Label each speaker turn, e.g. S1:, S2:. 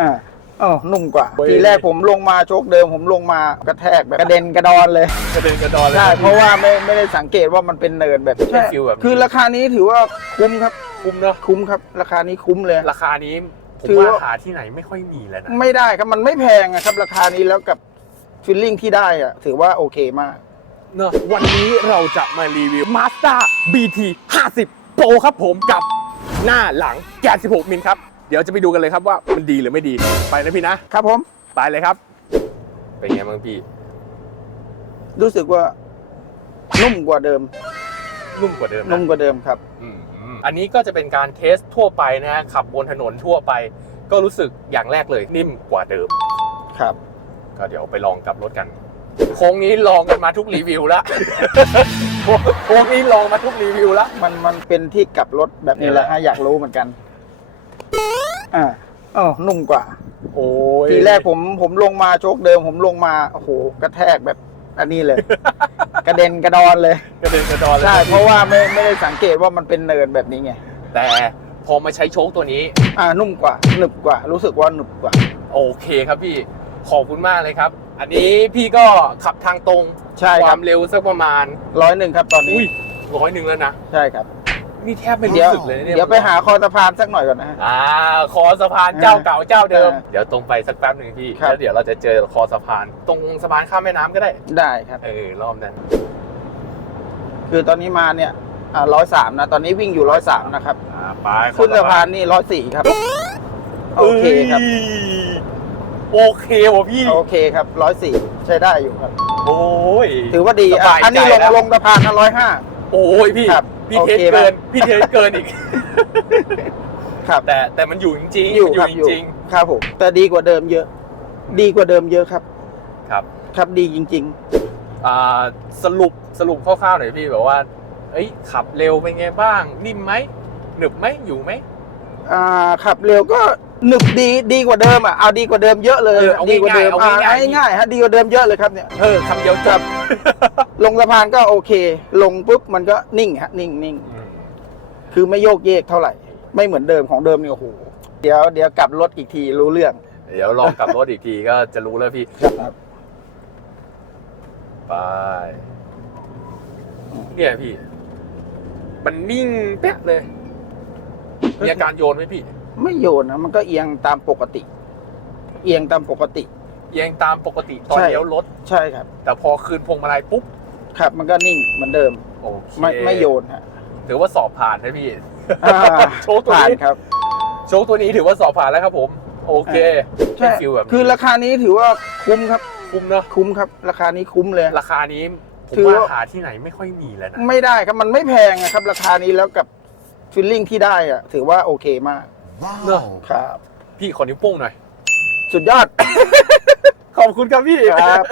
S1: อ่าอ๋อนุ่มกว่า
S2: เว้ย
S1: ทีแรกผมลงมาโชคเดิม ผมลงมากระแทกแบบกระเด็นกระดอนเลย
S2: กระเด็นกระดอนเลย
S1: ใช่
S2: น
S1: เพราะว่าไม่ไม่ได้สังเกตว่ามันเป็นเนินแบบ
S2: ใช่ฟิลแบบนี้
S1: คือราคานี้ถือว่าคุ้มครับ
S2: คุ้มเนอะ
S1: คุ้มครับ ราคานี้คุ้มเลย
S2: ราคานี้ผม
S1: ถือ
S2: ว่า
S1: ว่า
S2: หาที่ไหนไม่ค่อยมีแล้วนะ
S1: ไม่ได้ครับมันไม่แพงอะครับ ราคานี้แล้วกับฟิลลิ่งที่ได้อะถือว่าโอเคมาก
S2: เนอะวันนี้เราจะมารีวิว Mazda BT 50 Pro ครับผมกับหน้าหลังแกน16มิลครับ เดี๋ยวจะไปดูกันเลยครับว่ามันดีหรือไม่ดี ไปนะพี่นะ
S1: ครับผม
S2: ไปเลยครับ เป็นไงบ้างพี่
S1: รู้สึกว่านุ่มกว่าเดิม
S2: นุ่มกว่าเดิม
S1: นุ่
S2: นะ
S1: มกว่าเดิมครับ
S2: อืมอืมอันนี้ก็จะเป็นการเทสทั่วไปนะฮะขับบนถนนทั่วไป ก็รู้สึกอย่างแรกเลยนิ่มกว่าเดิม
S1: ครับ
S2: ก็เดี๋ยวไปลองกับรถกันโค้งนี้ลองกันมาทุกรีวิวแล้วโค้งนี้ลองมาทุกรีวิวแล้ว
S1: มันมันเป็นที่กลับรถแบบนี้แหละฮะอยากรู้เหมือนกัน อ่าอ๋อนุ่มกว่า
S2: โอ้ย
S1: ทีแรกผมผมลงมาโชคเดิม ผมลงมาโอ้โหกระแทกแบบอันนี้เลย กระเด็นกระดอนเลย
S2: กระเด็นกระดอนเลย
S1: ใช่เพราะว่าไม่ไม่ได้สังเกตว่ามันเป็นเนินแบบนี้ไง
S2: แต่พอมาใช้โชคตัวนี้
S1: อ่านุ่มกว่าหนึบกว่า รู้สึกว่าหนึบกว่า
S2: โอเคครับพี่ขอบคุณมากเลยครับ อันนี้พี่ก็ขับทางตรง
S1: ใช่
S2: ค
S1: ครั
S2: วา
S1: บ
S2: มเร็วสักประมาณ
S1: ร้อยหนึ่งครับตอนนี้
S2: อุ้ยร้อยหนึ่งแล้วนะ
S1: ใช่ครับ
S2: นี่แทบไม่
S1: เดี๋ยว
S2: รู้สึกเลยนะเนี่ย
S1: เดี๋ยวไปหาคอสะพานสักหน่อยก่อนนะฮะ
S2: อ่าคอสะพานเจ้าเก่าเจ้าเดิม
S1: อ่า
S2: เดี๋ยวตรงไปสักแป๊บหนึ่งพี่
S1: ครับ
S2: แล้วเดี๋ยวเราจะเจอคอสะพาน ตรงสะพานข้ามแม่น้ำก็ได้
S1: ได้ครับ
S2: เออรอบนั้น
S1: คือตอนนี้มาเนี่ยร้อยสามนะ ตอนนี้วิ่งอยู่ร้อยสามนะครับ
S2: อ่าไป
S1: ขึ้นสะพานนี่ร้อยสี่ครับ โอเคครับ
S2: อ้ยโอเคว่ะพี่
S1: โอเคครับร้อยสี่ใช้ได้อยู่ครับ
S2: โอ้ย
S1: ถือว่าดี
S2: ส
S1: อะ
S2: บายใจ
S1: อันนี้ลง
S2: แล้ว
S1: ลงสะพานนะร้อยห้า
S2: โอ้ยพี่
S1: ครับ
S2: พี่เทส
S1: โอเคไหม
S2: เกินพี่เทสเกินอีก
S1: ครับ
S2: แต่แต่มันอยู่จริงๆ
S1: อยู่
S2: มัน
S1: ครับ
S2: จ
S1: อยู่
S2: ริง
S1: ครับผมแต่ดีกว่าเดิมเยอะ ดีกว่าเดิมเยอะครับ
S2: ๆครับ
S1: ครับดีจริง
S2: อ่าสรุปสรุปคร่าวๆหน่อยพี่แบบว่าเอ้ยขับเร็วเป็นไงบ้าง นิ่มไหมหนึบไหมอยู่ไหม
S1: ๆอ่าขับเร็วก็หนึบดีดีกว่าเดิมอะเอาดีกว่าเดิมเยอะเลย
S2: เออเอา
S1: ดีกว่าเดิม
S2: ง่ายๆเอา
S1: อ่า
S2: ง่ายๆ
S1: ง่ายๆฮะดีกว่าเดิมเยอะเลยครับเนี่ย
S2: เออคำเดียวจบ
S1: ลงสะพานก็โอเค ลงปุ๊บมันก็นิ่งฮะนิ่งนิ่ง
S2: อืม
S1: คือไม่โยกเยกเท่าไหร่ ไม่เหมือนเดิมของเดิมนี่โอ้โหเดี๋ยวเดี๋ยวกลับรถอีกทีรู้เรื่อง
S2: เดี๋ยวลองกลับรถอีกทีก็จะรู้แล้วพี่
S1: ครับ
S2: ไปเนี่ยพี่ มันนิ่งแป๊ะเลยมีอาการโยนไหมพี่
S1: ไม่โยนนะมันก็เอียงตามปกติ เอียงตามปกติ
S2: เอียงตามปกติตอน
S1: ใช่
S2: เลี้ยวรถ
S1: ใช่ครับ
S2: แต่พอคืนพวงมาลัยปุ๊บ
S1: ครับมันก็นิ่งเหมือนเดิม
S2: โอเค
S1: ไม่ไม่โยนฮะ
S2: ถือว่าสอบผ่านนะพี่
S1: อ่า
S2: โชว์ตัว
S1: ผ่าน
S2: นี้
S1: ครับ
S2: โชคตัวนี้ถือว่าสอบผ่านแล้วครับผม โอเค
S1: ใช่
S2: เป็นฟิลแบบนี้
S1: คือราคานี้ถือว่าคุ้มครับ
S2: คุ้มเนอะ
S1: คุ้มครับ ราคานี้คุ้มเลย
S2: ราคานี้ผม
S1: ถือ
S2: ว่า
S1: ว่า
S2: หาที่ไหนไม่ค่อยมีแล้วนะ
S1: ไม่ได้ครับมันไม่แพงอะครับ ราคานี้แล้วกับฟิลลิ่งที่ได้อะถือว่าโอเคมาก
S2: เนอะ
S1: ครับ
S2: พี่ขอนิ้วโป้งหน่อย
S1: สุดยอด
S2: ขอบคุณครับพี่
S1: ครับ